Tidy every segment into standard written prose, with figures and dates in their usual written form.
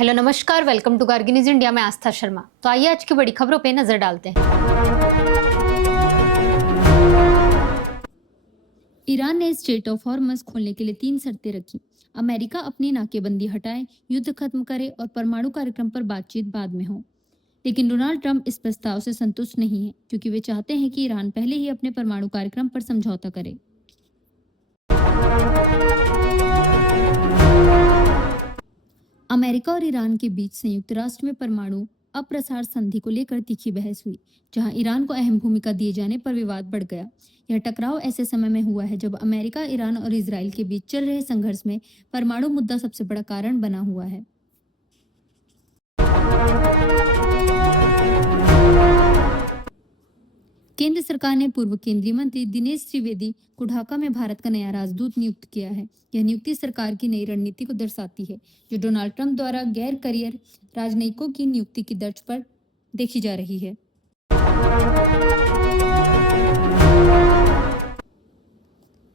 Hello नमस्कार, welcome to Kargil news India में आस्था शर्मा। तो आइए आज की बड़ी खबरों पे नजर डालते हैं। ईरान ने स्ट्रेट ऑफ हॉर्मज खोलने के लिए 3 शर्तें रखी। अमेरिका अपनी नाकेबंदी हटाए, युद्ध खत्म करे और परमाणु कार्यक्रम पर बातचीत बाद में हो। लेकिन डोनाल्ड ट्रंप इस प्रस्ताव से संतुष्ट नहीं है, क्योंकि वे चाहते हैं कि ईरान पहले ही अपने परमाणु कार्यक्रम पर समझौता करे। अमेरिका और ईरान के बीच संयुक्त राष्ट्र में परमाणु अप्रसार संधि को लेकर तीखी बहस हुई, जहां ईरान को अहम भूमिका दिए जाने पर विवाद बढ़ गया। यह टकराव ऐसे समय में हुआ है जब अमेरिका, ईरान और इजराइल के बीच चल रहे संघर्ष में परमाणु मुद्दा सबसे बड़ा कारण बना हुआ है। केंद्र सरकार ने पूर्व केंद्रीय मंत्री दिनेश त्रिवेदी को ढाका में भारत का नया राजदूत नियुक्त किया है। यह नियुक्ति सरकार की नई रणनीति को दर्शाती है, जो डोनाल्ड ट्रंप द्वारा गैर करियर राजनयिकों की नियुक्ति की तर्ज पर देखी जा रही है।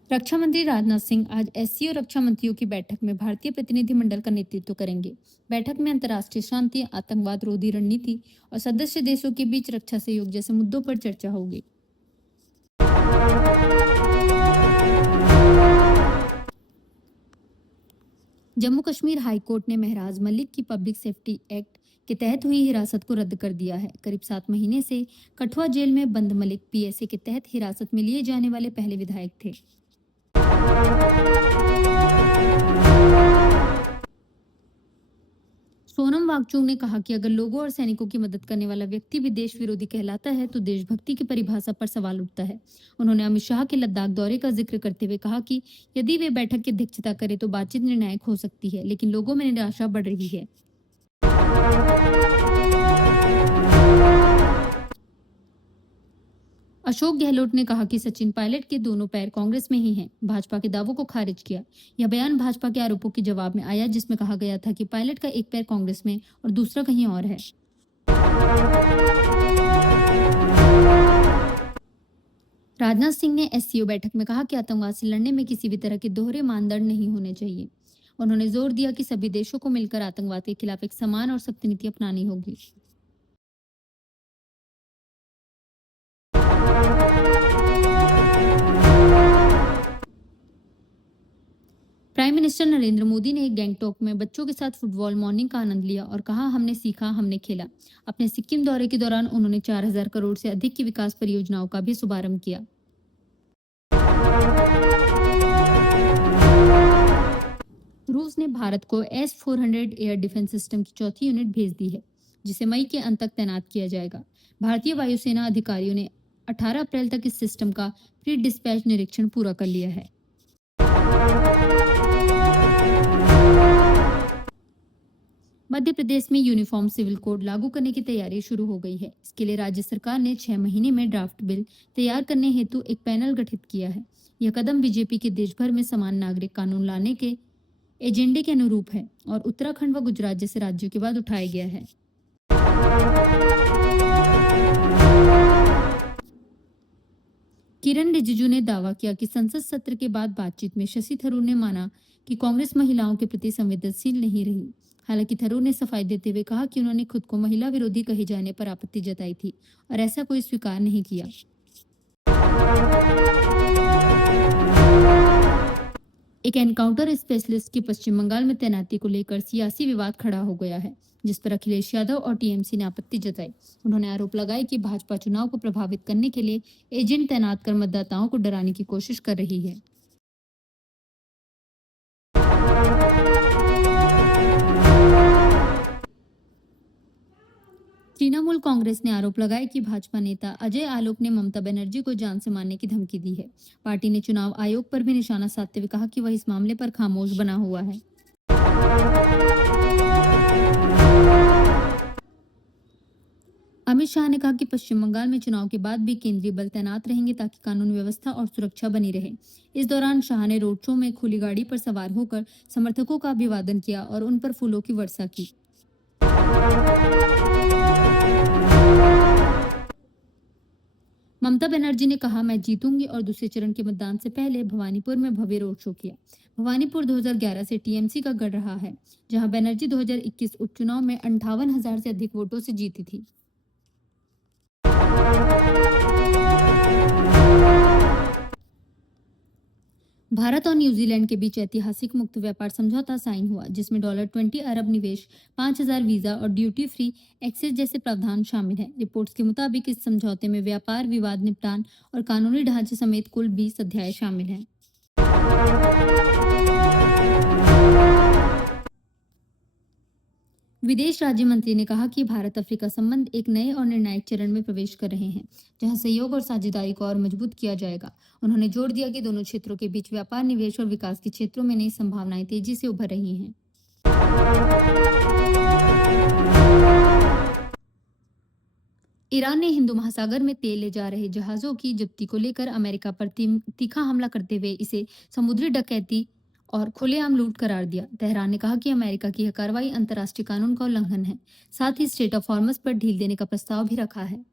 रक्षा मंत्री राजनाथ सिंह आज एससीओ रक्षा मंत्रियों की बैठक में भारतीय प्रतिनिधिमंडल का नेतृत्व करेंगे। बैठक में अंतर्राष्ट्रीय शांति, आतंकवाद रोधी रणनीति और सदस्य देशों के बीच रक्षा सहयोग जैसे मुद्दों पर चर्चा होगी। जम्मू कश्मीर हाई कोर्ट ने महराज मलिक की पब्लिक सेफ्टी एक्ट के तहत हुई हिरासत को रद्द कर दिया है। करीब 7 महीने से कठुआ जेल में बंद मलिक पीएसए के तहत हिरासत में लिए जाने वाले पहले विधायक थे। सोनम वांगचुक ने कहा कि अगर लोगों और सैनिकों की मदद करने वाला व्यक्ति भी देश विरोधी कहलाता है तो देशभक्ति की परिभाषा पर सवाल उठता है। उन्होंने अमित शाह के लद्दाख दौरे का जिक्र करते हुए कहा कि यदि वे बैठक की अध्यक्षता करें तो बातचीत निर्णायक हो सकती है, लेकिन लोगों में निराशा बढ़ रही है। अशोक गहलोत ने कहा कि सचिन पायलट के दोनों पैर कांग्रेस में ही हैं। भाजपा के दावों को खारिज किया। यह बयान भाजपा के आरोपों के जवाब में आया, जिसमें कहा गया था कि पायलट का एक पैर कांग्रेस में और दूसरा कहीं और है। राजनाथ सिंह ने एससीओ बैठक में कहा कि आतंकवाद से लड़ने में किसी भी तरह के दोहरे मानदंड नहीं होने चाहिए। उन्होंने जोर दिया कि सभी देशों को मिलकर आतंकवाद के खिलाफ एक समान और सख्त नीति अपनानी होगी। प्राइम मिनिस्टर नरेंद्र मोदी ने गैंगटॉक में बच्चों के साथ फुटबॉल मॉर्निंग का आनंद लिया और कहा, हमने सीखा, हमने खेला। अपने सिक्किम दौरे के दौरान उन्होंने 4000 करोड़ से अधिक की विकास परियोजनाओं का भी शुभारंभ किया। रूस ने भारत को S-400 एयर डिफेंस सिस्टम की चौथी यूनिट भेज दी है, जिसे मई के अंत तक तैनात किया जाएगा। भारतीय वायुसेना अधिकारियों ने 18 अप्रैल तक इस सिस्टम का प्री डिस्पैच निरीक्षण पूरा कर लिया है। मध्य प्रदेश में यूनिफॉर्म सिविल कोड लागू करने की तैयारी शुरू हो गई है। इसके लिए राज्य सरकार ने 6 महीने में ड्राफ्ट बिल तैयार करने हेतु एक पैनल गठित किया है। यह कदम बीजेपी के देश भर में समान नागरिक कानून लाने के एजेंडे के अनुरूप है और उत्तराखंड व गुजरात जैसे राज्यों के बाद उठाया गया है। किरण रिजिजू ने दावा किया कि संसद सत्र के बाद बातचीत में शशि थरूर ने माना कि कांग्रेस महिलाओं के प्रति संवेदनशील नहीं रही। हालांकि थरूर ने सफाई देते हुए कहा कि उन्होंने खुद को महिला विरोधी कहे जाने पर आपत्ति जताई थी और ऐसा कोई स्वीकार नहीं किया। एक एनकाउंटर स्पेशलिस्ट की पश्चिम बंगाल में तैनाती को लेकर सियासी विवाद खड़ा हो गया है, जिस पर अखिलेश यादव और टीएमसी ने आपत्ति जताई। उन्होंने आरोप लगाया कि भाजपा चुनाव को प्रभावित करने के लिए एजेंट तैनात कर मतदाताओं को डराने की कोशिश कर रही है। तृणमूल कांग्रेस ने आरोप लगाया कि भाजपा नेता अजय आलोक ने ममता बनर्जी को जान से मारने की धमकी दी है। पार्टी ने चुनाव आयोग पर भी निशाना साधते हुए कहा कि वह इस मामले पर खामोश बना हुआ है। अमित शाह ने कहा कि पश्चिम बंगाल में चुनाव के बाद भी केंद्रीय बल तैनात रहेंगे ताकि कानून व्यवस्था और सुरक्षा बनी रहे। इस दौरान शाह ने रोड शो में खुली गाड़ी पर सवार होकर समर्थकों का अभिवादन किया और उन पर फूलों की वर्षा की। ममता बनर्जी ने कहा, मैं जीतूंगी और दूसरे चरण के मतदान से पहले भवानीपुर में भव्य रोड शो किया। भवानीपुर 2011 से टीएमसी का गढ़ रहा है, जहां बनर्जी 2021 उपचुनाव में 58,000 से अधिक वोटों से जीती थी। भारत और न्यूजीलैंड के बीच ऐतिहासिक मुक्त व्यापार समझौता साइन हुआ, जिसमें $20 अरब निवेश, 5,000 वीजा और ड्यूटी फ्री एक्सेस जैसे प्रावधान शामिल हैं। रिपोर्ट्स के मुताबिक इस समझौते में व्यापार, विवाद निपटान और कानूनी ढांचे समेत कुल 20 अध्याय शामिल हैं। विदेश राज्य मंत्री ने कहा कि भारत अफ्रीका संबंध एक नए और निर्णायक चरण में प्रवेश कर रहे हैं, जहां सहयोग और साझेदारी को और मजबूत किया जाएगा। उन्होंने जोर दिया कि दोनों क्षेत्रों के बीच व्यापार, निवेश और विकास के क्षेत्रों में नई संभावनाएं तेजी से उभर रही हैं। ईरान ने हिंदू महासागर में तेल ले जा रहे जहाजों की जब्ती को लेकर अमेरिका पर तीखा हमला करते हुए इसे समुद्री डकैती और खुलेआम लूट करार दिया। तेहरान ने कहा कि अमेरिका की यह कार्रवाई अंतर्राष्ट्रीय कानून का उल्लंघन है। साथ ही स्ट्रेट ऑफ हॉर्मस पर ढील देने का प्रस्ताव भी रखा है।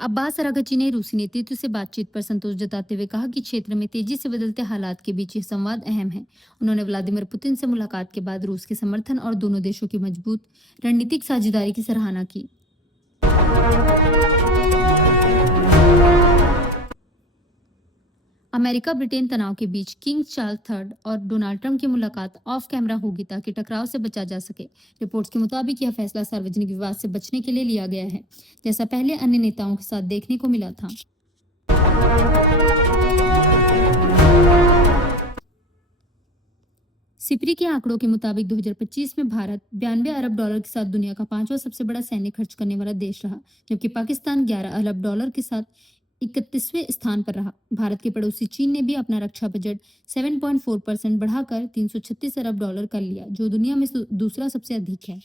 अब्बास अरागची ने रूसी नेतृत्व से बातचीत पर संतोष जताते हुए कहा कि क्षेत्र में तेजी से बदलते हालात के बीच यह संवाद अहम है। उन्होंने व्लादिमीर पुतिन से मुलाकात के बाद रूस के समर्थन और दोनों देशों की मजबूत रणनीतिक साझेदारी की सराहना की। अमेरिका ब्रिटेन तनाव के बीच किंग चार्ल्स थर्ड और डोनाल्ड ट्रंप की मुलाकात ऑफ कैमरा होगी ताकि टकराव से बचा जा सके। रिपोर्ट्स के मुताबिक यह फैसला सार्वजनिक विवाद से बचने के लिए लिया गया है, जैसा पहले अन्य नेताओं के साथ देखने को मिला था। सिपरी के आंकड़ों के मुताबिक 2025 में भारत $92 अरब के साथ दुनिया का 5वां सबसे बड़ा सैन्य खर्च करने वाला देश रहा, जबकि पाकिस्तान $11 अरब के साथ 31वें स्थान पर रहा। भारत के पड़ोसी चीन ने भी अपना रक्षा बजट 7.4% बढ़ाकर $336 अरब कर लिया, जो दुनिया में दूसरा सबसे अधिक है।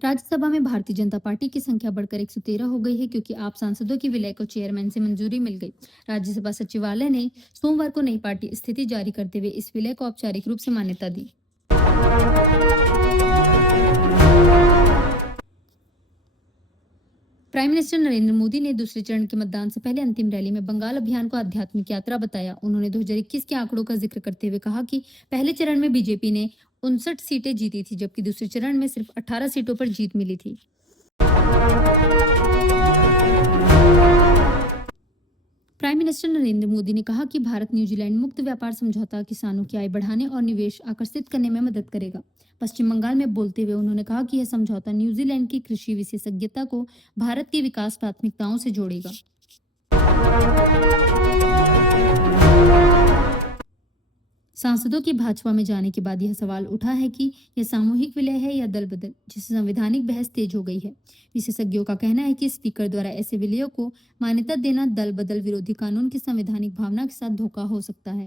राज्यसभा में भारतीय जनता पार्टी की संख्या बढ़कर 113 हो गई है, क्योंकि आप सांसदों की विलय को चेयरमैन से मंजूरी मिल गई। राज्यसभा सचिवालय ने सोमवार को नई पार्टी स्थिति जारी करते हुए इस विलय को औपचारिक रूप से मान्यता दी। प्राइम मिनिस्टर नरेंद्र मोदी ने दूसरे चरण के मतदान से पहले अंतिम रैली में बंगाल अभियान को आध्यात्मिक यात्रा बताया। उन्होंने 2021 के आंकड़ों का जिक्र करते हुए कहा कि पहले चरण में बीजेपी ने 59 सीटें जीती थी, जबकि दूसरे चरण में सिर्फ 18 सीटों पर जीत मिली थी। प्राइम मिनिस्टर नरेंद्र मोदी ने कहा कि भारत न्यूजीलैंड मुक्त व्यापार समझौता किसानों की आय बढ़ाने और निवेश आकर्षित करने में मदद करेगा। पश्चिम बंगाल में बोलते हुए उन्होंने कहा कि यह समझौता न्यूजीलैंड की कृषि विशेषज्ञता को भारत की विकास प्राथमिकताओं से जोड़ेगा। सांसदों के भाजपा में जाने के बाद यह सवाल उठा है कि यह सामूहिक विलय है या दल बदल, जिससे संवैधानिक बहस तेज हो गई है। विशेषज्ञों का कहना है कि स्पीकर द्वारा ऐसे विलयों को मान्यता देना दल बदल विरोधी कानून की संवैधानिक भावना के साथ धोखा हो सकता है।